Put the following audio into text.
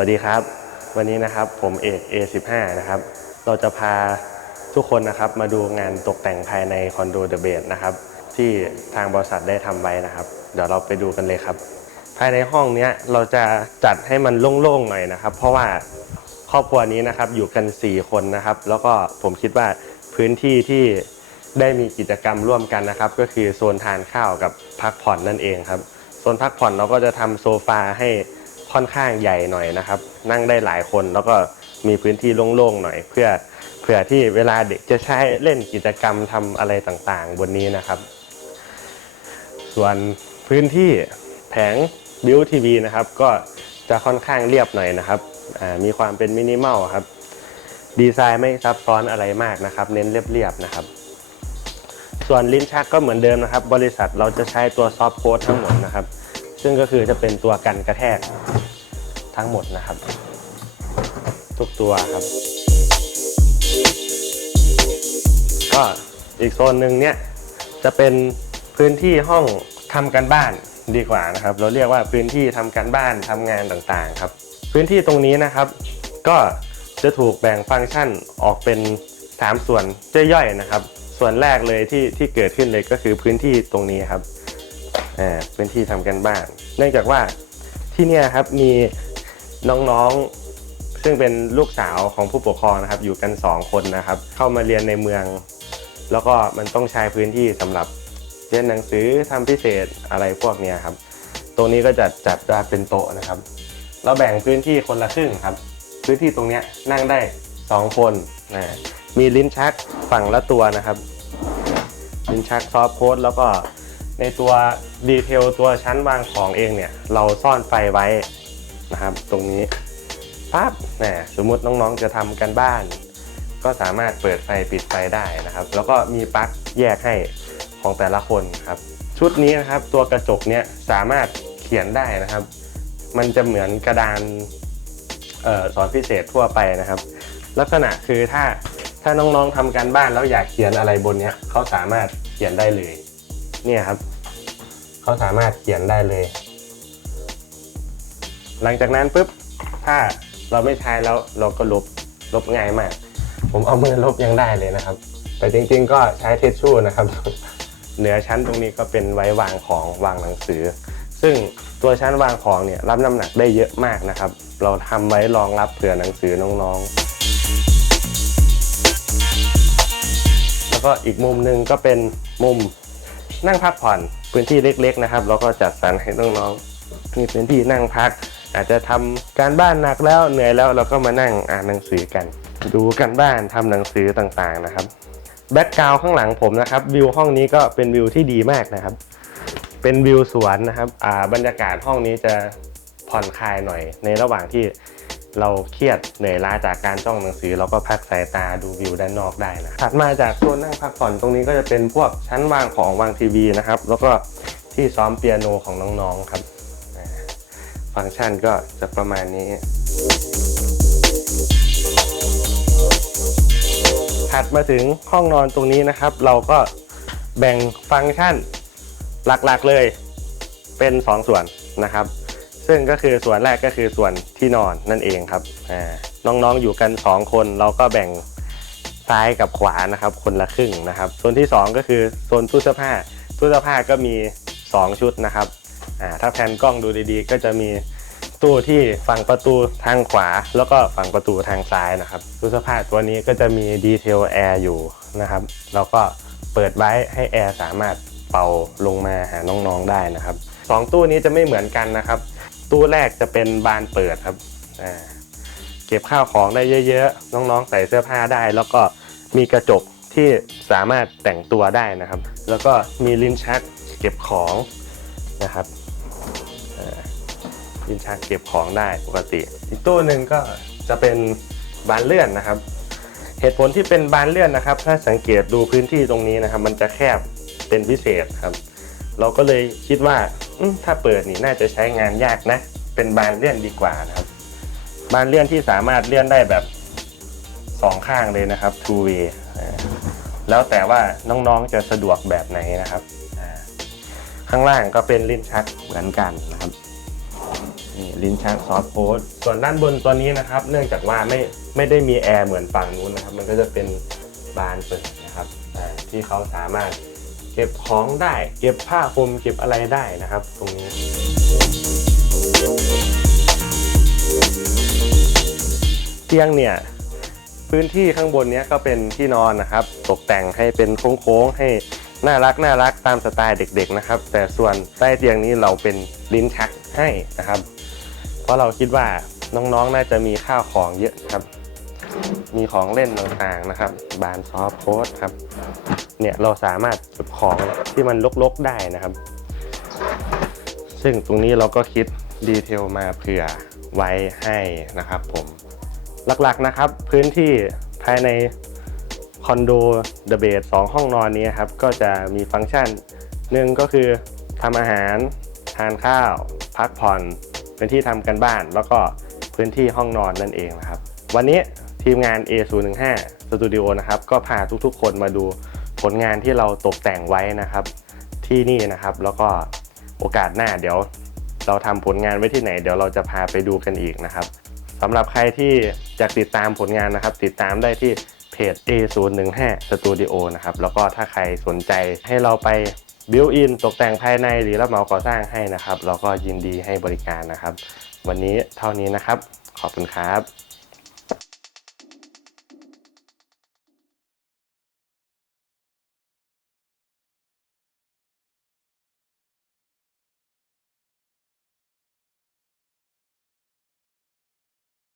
วัสดีครับ วันนี้นะครับผมเอก A15 นะครับเราจะพาทุกคนนะครับมาดูงานตกแต่งภายในคอนโดเดอะเบสนะครับที่ทางบริษัทได้ทำไว้นะครับ เดี๋ยวเราไปดูกันเลยครับ ภายในห้องเนี้ยเราจะจัดให้มันโล่งๆหน่อยนะครับ เพราะว่าครอบครัวนี้นะครับอยู่กัน 4 คนนะครับ แล้วก็ผมคิดว่าพื้นที่ที่ได้มีกิจกรรมร่วมกันนะครับ ก็คือโซนทานข้าวกับพักผ่อนนั่นเองครับโซนพักผ่อนเราก็จะทำโซฟาให้ ค่อนข้างใหญ่หน่อยนะครับ นั่งได้หลายคนแล้วก็มีพื้นที่โล่งๆหน่อย เพื่อเผื่อที่เวลาเด็กจะใช้เล่นกิจกรรมทำอะไรต่างๆ บนนี้นะครับ ส่วนพื้นที่แผงบิวทีวีนะครับ ก็จะค่อนข้างเรียบหน่อยนะครับมีความเป็นมินิมอลครับดีไซน์ไม่ซับซ้อนอะไรมากนะครับ เน้นเรียบๆนะครับ ส่วนลิ้นชักก็เหมือนเดิมนะครับ บริษัทเราจะใช้ตัวซอฟต์โค้ดทั้งหมดนะครับ ซึ่งก็คือจะเป็นตัวกันกระแทกทั้งหมดนะครับ ทุกตัวครับ ก็อีกโซนหนึ่งเนี่ยจะเป็นพื้นที่ห้องทำกันบ้านดีกว่านะครับ เราเรียกว่าพื้นที่ทำการบ้านทำงานต่างๆครับ พื้นที่ตรงนี้นะครับ ก็จะถูกแบ่งฟังก์ชันออกเป็น 3 ส่วนย่อยๆนะครับ ส่วนแรกเลยที่ที่เกิดขึ้นเลยก็คือพื้นที่ตรงนี้ครับ อ่าพื้นที่ทำกันบ้าน เนื่องจากว่าที่เนี่ยครับมีน้องๆซึ่งเป็นลูกสาวของผู้ปกครองนะครับ อยู่กัน 2 คนนะครับ เข้ามาเรียนในเมือง แล้วก็มันต้องใช้พื้นที่สำหรับเรียนหนังสือทำพิเศษอะไรพวกเนี้ยครับ ตรงนี้ก็จะจัดว่าเป็นโต๊ะนะครับ เราแบ่งพื้นที่คนละครึ่งครับ พื้นที่ตรงเนี้ยนั่งได้ 2 คนนะมีลิ้นชักฝั่งละตัวนะครับ ลิ้นชักซอฟต์โค้ดแล้วก็ ในตัวดีเทลตัวชั้นวางของเองเนี่ย เราซ่อนไฟไว้นะครับ ตรงนี้ปั๊บนะสมมุติน้องๆจะทำกันบ้าน ก็สามารถเปิดไฟปิดไฟได้นะครับ แล้วก็มีปลั๊กแยกให้ของแต่ละคนครับ ชุดนี้นะครับตัวกระจกเนี่ยสามารถเขียนได้นะครับ มันจะเหมือนกระดานออสอนพิเศษทั่วไปนะครับ ลักษณะคือถ้าถ้าน้องๆทำการบ้านแล้วอยากเขียนอะไรบนเนี้ยเขาสามารถเขียนได้เลย เนี่ยครับเขาสามารถเขียนได้เลย หลังจากนั้นปุ๊บถ้าเราไม่ใช้แล้วเราก็ลบลบง่ายมาก ผมเอามือลบยังได้เลยนะครับ แต่จริงๆก็ใช้เทชชู่นะครับ เหนือชั้นตรงนี้ก็เป็นไว้วางของวางหนังสือ ซึ่งตัวชั้นวางของเนี่ยรับน้ำหนักได้เยอะมากนะครับ เราทำไว้รองรับเผื่อหนังสือน้องๆ แล้วก็อีกมุมหนึ่งก็เป็นมุม นั่งพักผ่อนพื้นที่เล็ก ๆ นะครับแล้วก็จัดสรรให้น้องๆมีพื้นที่นั่งพัก อาจจะทำการบ้านหนักแล้วเหนื่อยแล้วเราก็มานั่งอ่านหนังสือกัน ดูกันบ้านทำหนังสือต่างๆนะครับแบ็กกราวข้างหลังผมนะครับวิวห้องนี้ก็เป็นวิวที่ดีมากนะครับ เป็นวิวสวนนะครับบรรยากาศห้องนี้จะผ่อนคลายหน่อยในระหว่างที่ เราเครียดเหนื่อยล้าจากการจ้องหนังสือ เราก็พักสายตาดูวิวด้านนอกได้นะถัดมาจากโซนนั่งพักผ่อนตรงนี้ก็จะเป็นพวกชั้นวางของวางทีวีนะครับ แล้วก็ที่ซ้อมเปียโนของน้องๆครับ ฟังก์ชันก็จะประมาณนี้ถัดมาถึงห้องนอนตรงนี้นะครับ เราก็แบ่งฟังก์ชันหลักๆเลยเป็น 2 ส่วนนะครับ ซึ่งก็คือส่วนแรกก็คือส่วนที่นอนนั่นเองครับน้องๆอยู่กัน 2 คนเราก็แบ่งซ้ายกับขวานะครับ คนละครึ่งนะครับส่วนที่ 2 ก็คือโซนตู้เสื้อผ้าตู้เสื้อผ้าก็มี 2 ชุดนะครับถ้าแพนกล้องดูดีๆ ก็จะมีตู้ที่ฝั่งประตูทางขวา แล้วก็ฝั่งประตูทางซ้ายนะครับตู้เสื้อผ้าตัวนี้ก็จะมีดีเทลแอร์อยู่นะครับเราก็เปิดไว้ให้แอร์สามารถเป่าลงมาหาน้องๆได้นะครับสองตู้นี้จะไม่เหมือนกันนะครับ ตู้แรกจะเป็นบานเปิดครับเก็บข้าวของได้เยอะๆ น้องๆ ใส่เสื้อผ้าได้ แล้วก็มีกระจกที่สามารถแต่งตัวได้นะครับ แล้วก็มีลิ้นชักเก็บของนะครับลิ้นชักเก็บของได้ปกติ อีกตู้หนึ่งก็จะเป็นบานเลื่อนนะครับ เหตุผลที่เป็นบานเลื่อนนะครับ ถ้าสังเกตดูพื้นที่ตรงนี้นะครับ มันจะแคบเป็นพิเศษครับ เราก็เลยคิดว่า ถ้าเปิดนี่น่าจะใช้งานยากนะ เป็นบานเลื่อนดีกว่านะครับ บานเลื่อนที่สามารถเลื่อนได้แบบสองข้างเลยนะครับ two way แล้วแต่ว่าน้องๆจะสะดวกแบบไหนนะครับ ข้างล่างก็เป็นลิ้นชักเหมือนกันนะครับนี่ลิ้นชักซอฟต์โพสส่วนด้านบนตัวนี้นะครับ เนื่องจากว่าไม่ไม่ได้มีแอร์เหมือนฝั่งนู้นนะครับ มันก็จะเป็นบานเปิดนะครับที่เขาสามารถ เก็บของได้ เก็บผ้าคลุมเก็บอะไรได้นะครับ ตรงนี้เตียงเนี่ยพื้นที่ข้างบนเนี้ยก็เป็นที่นอนนะครับ ตกแต่งให้เป็นโค้งๆให้น่ารักน่ารักตามสไตล์เด็กๆนะครับ แต่ส่วนใต้เตียงนี้เราเป็นลิ้นชักให้นะครับ เพราะเราคิดว่าน้องๆน่าจะมีข้าวของเยอะครับ มีของเล่นต่างๆนะครับ บานซอฟโค้ดครับ เนี่ยเราสามารถเก็บของที่มันลกๆได้นะครับ ซึ่งตรงนี้เราก็คิดดีเทลมาเผื่อไว้ให้นะครับผมหลักๆนะครับพื้นที่ภายในคอนโดเดอะเบส2ห้องนอนนี้ครับก็จะมีฟังก์ชันหนึ่งก็คือทำอาหาร ทานข้าว พักผ่อนเป็นที่ทำกันบ้าน แล้วก็พื้นที่ห้องนอนนั่นเองนะครับ วันนี้ทีมงาน A015 Studio นะครับ ก็พาทุกๆ คนมาดู ผลงานที่เราตกแต่งไว้นะครับ ที่นี่นะครับ แล้วก็โอกาสหน้าเดี๋ยวเราทำผลงานไว้ที่ไหน เดี๋ยวเราจะพาไปดูกันอีกนะครับสำหรับใครที่อยากติดตามผลงานนะครับ ติดตามได้ที่เพจ A015 Studio นะครับ แล้วก็ถ้าใครสนใจให้เราไปบิวอินตกแต่งภายในหรือรับเหมาก่อสร้างให้นะครับ เราก็ยินดีให้บริการนะครับ วันนี้เท่านี้นะครับ ขอบคุณครับ